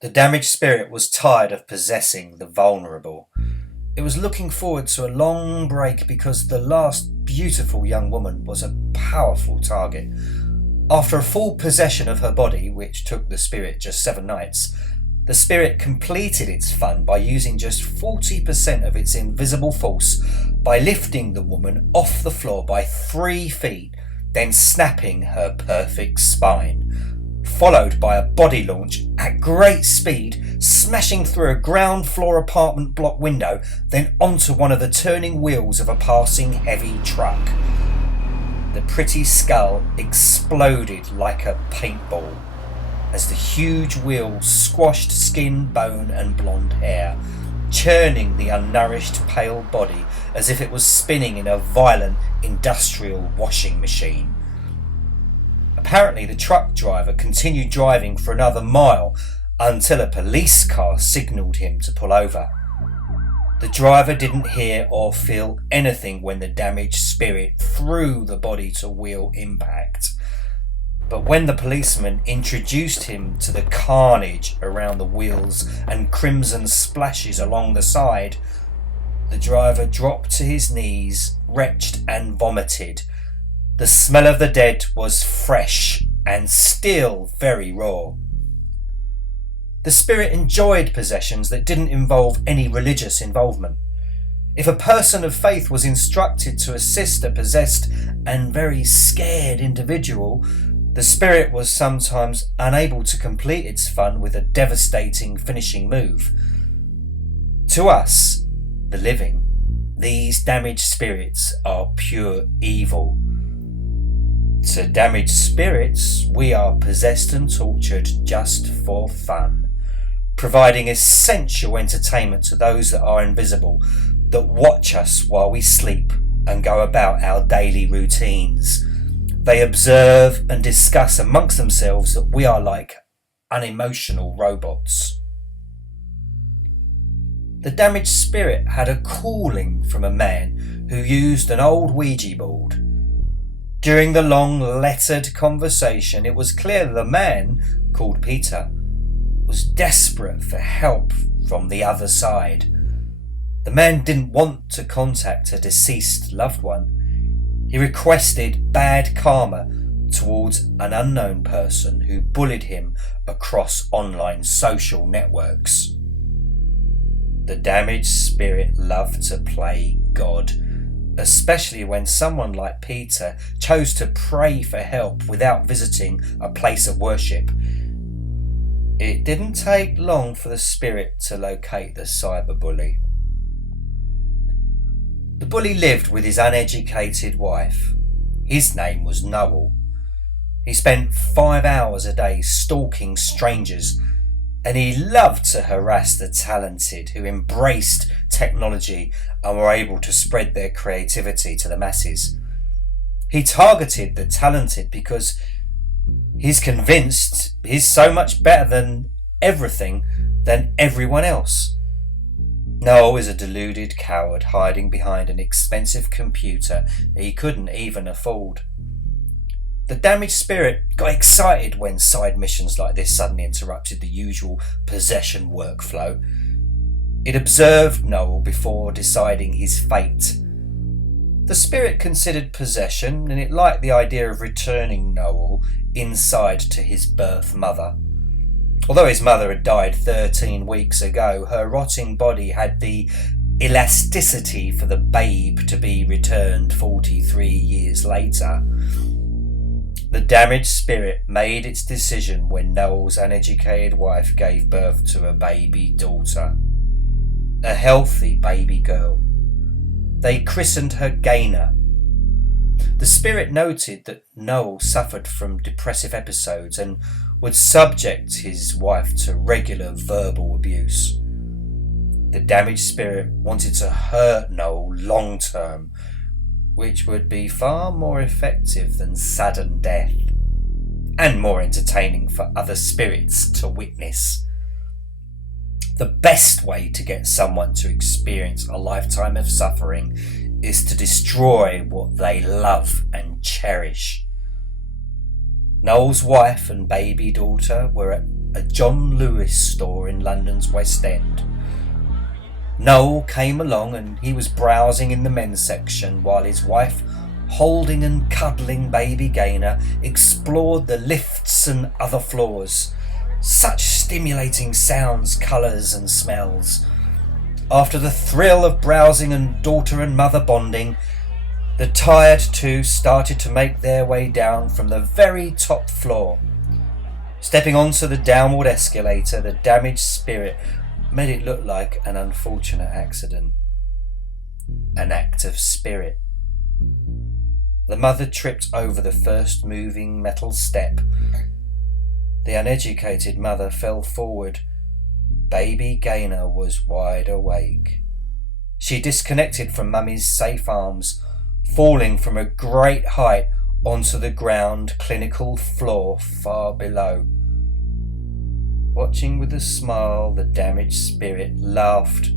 The damaged spirit was tired of possessing the vulnerable. It was looking forward to a long break because the last beautiful young woman was a powerful target. After a full possession of her body, which took the spirit just 7 nights, the spirit completed its fun by using just 40% of its invisible force by lifting the woman off the floor by 3 feet, then snapping her perfect spine, followed by a body launch at great speed, smashing through a ground floor apartment block window, then onto one of the turning wheels of a passing heavy truck. The pretty skull exploded like a paintball as the huge wheel squashed skin, bone and blonde hair, churning the unnourished pale body as if it was spinning in a violent industrial washing machine. Apparently the truck driver continued driving for another mile until a police car signalled him to pull over. The driver didn't hear or feel anything when the damaged spirit threw the body to wheel impact. But when the policeman introduced him to the carnage around the wheels and crimson splashes along the side, the driver dropped to his knees, retched and vomited. The smell of the dead was fresh and still very raw. The spirit enjoyed possessions that didn't involve any religious involvement. If a person of faith was instructed to assist a possessed and very scared individual, the spirit was sometimes unable to complete its fun with a devastating finishing move. To us, the living, these damaged spirits are pure evil. To damaged spirits, we are possessed and tortured just for fun, providing essential entertainment to those that are invisible, that watch us while we sleep and go about our daily routines. They observe and discuss amongst themselves that we are like unemotional robots. The damaged spirit had a calling from a man who used an old Ouija board. During the long lettered conversation, it was clear the man, called Peter, was desperate for help from the other side. The man didn't want to contact a deceased loved one. He requested bad karma towards an unknown person who bullied him across online social networks. The damaged spirit loved to play God, especially when someone like Peter chose to pray for help without visiting a place of worship. It didn't take long for the spirit to locate the cyberbully. The bully lived with his uneducated wife. His name was Noel. He spent 5 hours a day stalking strangers, and he loved to harass the talented who embraced technology and were able to spread their creativity to the masses. He targeted the talented because he's convinced he's so much better than everyone else. Noel is a deluded coward hiding behind an expensive computer he couldn't even afford. The damaged spirit got excited when side missions like this suddenly interrupted the usual possession workflow. It observed Noel before deciding his fate. The spirit considered possession, and it liked the idea of returning Noel inside to his birth mother. Although his mother had died 13 weeks ago, her rotting body had the elasticity for the babe to be returned 43 years later. The damaged spirit made its decision when Noel's uneducated wife gave birth to a baby daughter. A healthy baby girl. They christened her Gaynor. The spirit noted that Noel suffered from depressive episodes and would subject his wife to regular verbal abuse. The damaged spirit wanted to hurt Noel long term, which would be far more effective than sudden death, and more entertaining for other spirits to witness. The best way to get someone to experience a lifetime of suffering is to destroy what they love and cherish. Noel's wife and baby daughter were at a John Lewis store in London's West End. Noel came along and he was browsing in the men's section while his wife, holding and cuddling baby Gaynor, explored the lifts and other floors. Such stimulating sounds, colours and smells. After the thrill of browsing and daughter and mother bonding, the tired two started to make their way down from the very top floor. Stepping onto the downward escalator, the damaged spirit made it look like an unfortunate accident. An act of spirit. The mother tripped over the first moving metal step. The uneducated mother fell forward. Baby Gaynor was wide awake. She disconnected from Mummy's safe arms, falling from a great height onto the ground clinical floor far below. Watching with a smile, the damaged spirit laughed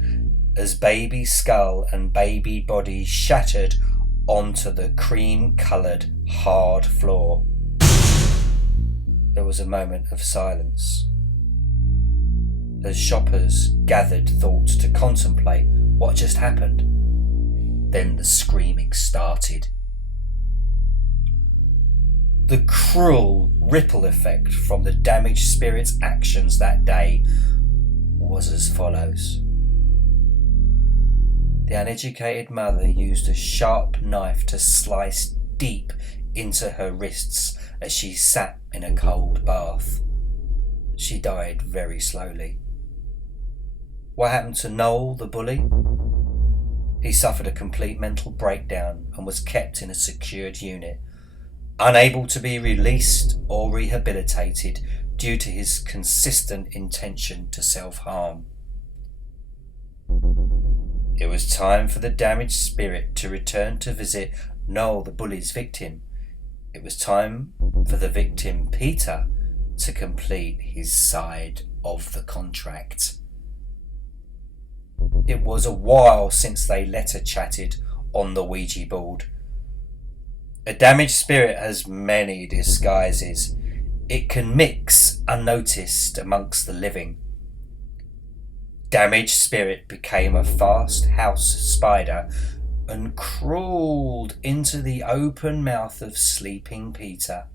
as baby skull and baby body shattered onto the cream-coloured hard floor. There was a moment of silence as shoppers gathered thoughts to contemplate what just happened. Then the screaming started. The cruel ripple effect from the damaged spirit's actions that day was as follows. The uneducated mother used a sharp knife to slice deep into her wrists as she sat in a cold bath. She died very slowly. What happened to Noel, the bully? He suffered a complete mental breakdown and was kept in a secured unit, unable to be released or rehabilitated due to his consistent intention to self-harm. It was time for the damaged spirit to return to visit Noel, the bully's victim. It was time for the victim, Peter, to complete his side of the contract. It was a while since they letter chatted on the Ouija board. A damaged spirit has many disguises. It can mix unnoticed amongst the living. Damaged spirit became a fast house spider and crawled into the open mouth of sleeping Peter.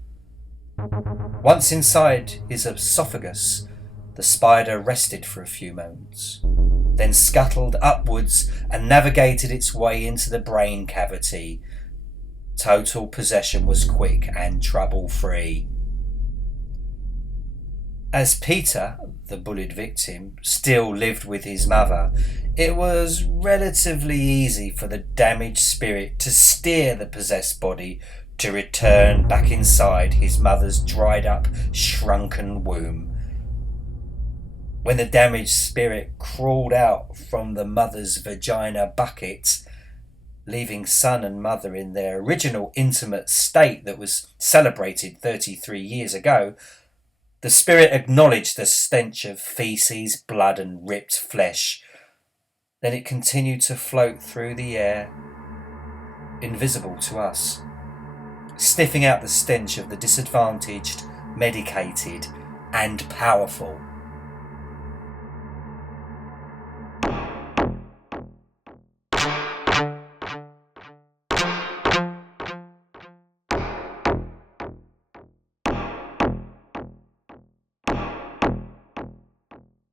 Once inside his esophagus, the spider rested for a few moments, then scuttled upwards and navigated its way into the brain cavity. Total possession was quick and trouble-free. As Peter, the bullied victim, still lived with his mother, it was relatively easy for the damaged spirit to steer the possessed body to return back inside his mother's dried-up, shrunken womb. When the damaged spirit crawled out from the mother's vagina bucket, leaving son and mother in their original intimate state that was celebrated 33 years ago, the spirit acknowledged the stench of feces, blood and ripped flesh. Then it continued to float through the air, invisible to us, sniffing out the stench of the disadvantaged, medicated and powerful.